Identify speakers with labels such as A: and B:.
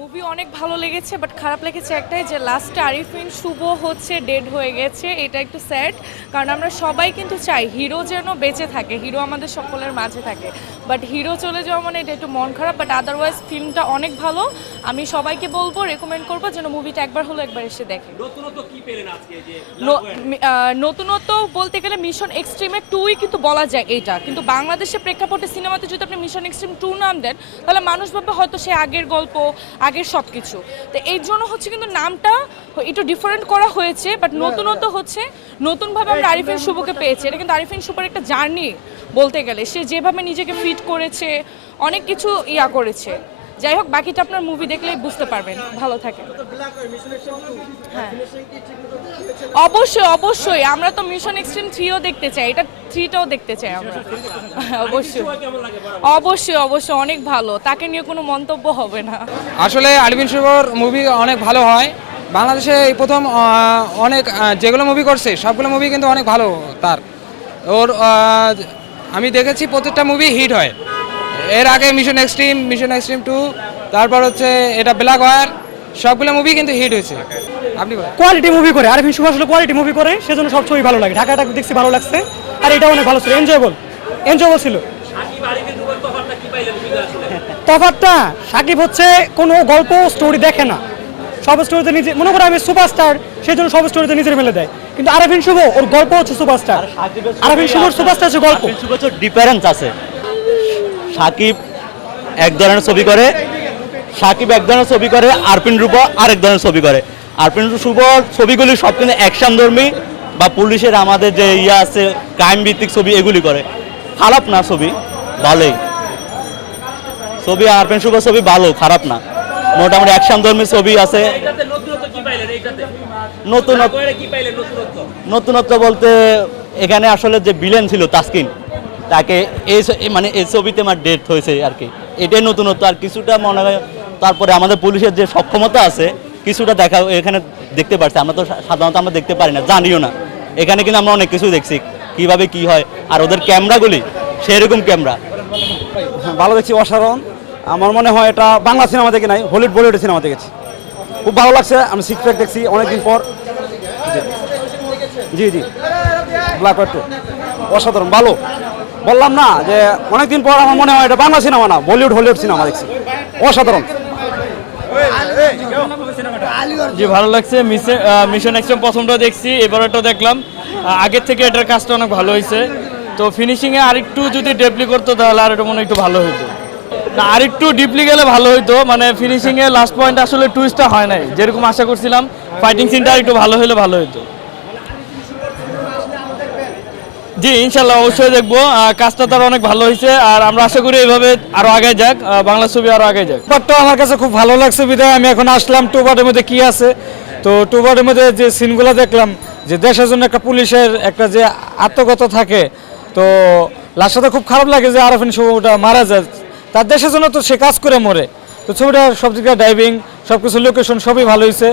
A: Movie অনেক ভালো লেগেছে বাট খারাপ লেগেছে একটাই যে লাস্টে আরিফিন শুভ হচ্ছে ডেড হয়ে গেছে এটা একটু স্যাড কারণ আমরা সবাই কিন্তু চাই হিরো যেন বেঁচে থাকে হিরো আমাদের সকলের মাঝে থাকে। বাট হিরো চলে যাওয়া মানে এটা একটু মন খারাপ বাট আদারওয়াইজ ফিল্মটা অনেক ভালো। আমি সবাইকে বলব রেকমেন্ড করব যেন মুভিটা একবার হলো একবার এসে দেখে।
B: নতুনত্ব
A: বলতে গেলে মিশন এক্সট্রিমে টুই কিন্তু বলা যায় এইটা কিন্তু বাংলাদেশের প্রেক্ষাপটে সিনেমাতে যদি আপনি মিশন এক্সট্রিম টু নাম দেন তাহলে মানুষ ভাববে হয়তো সে আগের গল্প আগের সব কিছু তো এই জন্য হচ্ছে কিন্তু নামটা একটু ডিফারেন্ট করা হয়েছে বাট নতুনত্ব হচ্ছে নতুনভাবে আমরা আরিফিন শুভকে পেয়েছি। এটা কিন্তু আরিফিন শুভর একটা জার্নি বলতে গেলে। সে যেভাবে নিজেকে ফিট করেছে অনেক কিছু ইয়া করেছে। যাই হোক, বাকিটা আপনার মুভি দেখলেই বুঝতে পারবেন। ভালো থাকে হ্যাঁ। অবশ্যই অবশ্যই। আমরা তো মিশন এক্সট্রিম থ্রিও দেখতে চাই। এটা থ্রিটাও দেখতে চাই আমরা। অবশ্যই। অবশ্যই অবশ্যই। অনেক ভালো। তাকে নিয়ে কোনো মন্তব্য হবে না।
C: আসলে আরবিন শুভর মুভি অনেক ভালো হয়। বাংলাদেশে এই প্রথম অনেক যেগুলো মুভি করছে, সবগুলো মুভি কিন্তু অনেক ভালো তার। ওর আমি দেখেছি প্রত্যেকটা মুভি হিট হয়। এর আগে mission extreme mission extreme two তারপর হচ্ছে এটা ব্ল্যাক ওয়ার সবগুলো মুভি কিন্তু হিট হয়েছে। আপনি
D: কোয়ালিটি মুভি করে আরিফিন শুভ আসলে কোয়ালিটি মুভি করে সেজন্য সব ছবি ভালো লাগে। ঢাকাটা দেখছি ভালো লাগছে। আর এটা অনেক ভালো ছিল এনজয়েবল এনজয়েবল ছিল।
B: তফাৎটা
D: সাকিব হচ্ছে কোনো গল্প স্টোরি দেখে না। সব স্টোরিতে নিজে মনে করো আমি সুপারস্টার সেই জন্য সব স্টোরিতে নিজের মেলে দেয়। কিন্তু আরফিন শুভ ওর গল্প হচ্ছে সুপারস্টার আরফিন শুভর সুপারস্টার হচ্ছে গল্প।
E: ডিফারেন্স আছে। সাকিব এক ধরনের ছবি করে সাকিব এক ধরনের ছবি করে আরপিন রূপ আরেক ধরনের ছবি করে। আরপিন শুভ ছবিগুলি সব কিন্তু অ্যাকশন ধর্মী বা পুলিশের আমাদের যে ইয়ে আছে ক্রাইম ভিত্তিক ছবি এগুলি করে। খারাপ না ছবি ভালোই। ছবি আরপিন শুভ ছবি ভালো খারাপ না। মোটামুটি অ্যাকশন ধর্মী ছবি আছে।
B: নতুনত্ব নতুনত্ব?
E: বলতে এখানে আসলে যে ভিলেন ছিল তাসকিন। তাকে এই মানে এই ছবিতে আমার ডেথ হয়েছে আর কি। এটাই নতুনত্ব। আর কিছুটা মনে হয় তারপরে আমাদের পুলিশের যে সক্ষমতা আছে কিছুটা দেখা এখানে দেখতে পারছি। আমরা তো সাধারণত আমরা দেখতে পারি না জানিও না। এখানে কিন্তু আমরা অনেক কিছু দেখছি কীভাবে কি হয়। আর ওদের ক্যামেরাগুলি সেরকম ক্যামেরা।
F: হ্যাঁ, ভালো দেখছি অসাধারণ। আমার মনে হয় এটা বাংলা সিনেমা দেখে নাই হলিউড বলিউড সিনেমা দেখেছি। খুব ভালো লাগছে আমি সিক্স প্যাক দেখছি অনেকদিন পর। জি জি। ব্ল্যাক অসাধারণ ভালো। বললাম না যে অনেকদিন পর আমার মনে হয় এটা বাংলা সিনেমা না, বলিউড, হলিউড সিনেমা দেখছি। অসাধারণ।
G: জি, ভালো লাগছে। মিশে- মিশন এক্সট্রিম প্রথমটা দেখছি, এবারটা দেখলাম। আগের থেকে এটার কাজটা অনেক ভালো হয়েছে। তো ফিনিশিংয়ে আরেকটু যদি ডেপলি করতো তাহলে আর এটা মনে একটু ভালো হতো না, আরেকটু ডিপলি গেলে ভালো হতো মানে ফিনিশিংয়ে লাস্ট পয়েন্ট আসলে টুইস্টটা হয় নাই। যেরকম আশা করছিলাম ফাইটিং সিনটা আর একটু ভালো হলে ভালো হতো জি, ইনশাল্লাহ অবশ্যই দেখব। কাজটা তার অনেক ভালো হয়েছে, আর আমরা আশা করি এইভাবে আরও আগে যাক বাংলা ছবি আরও আগে যাক।
D: টুবারটা আমার কাছে খুব ভালো লাগছে বিধায় আমি এখন আসলাম টুবারের মধ্যে কি আছে। তো টুবারের মধ্যে যে সিনগুলো দেখলাম, যে দেশের জন্য একটা পুলিশের একটা যে আত্মগত থাকে, তো লাস্টে খুব খারাপ লাগে যে আরফিন শুভটা মারা যায়। তার দেশের জন্য তো সে কাজ করে মরে। তো ছবিটা সব জায়গায় ডাইভিং সব কিছু লোকেশন সবই ভালো হয়েছে।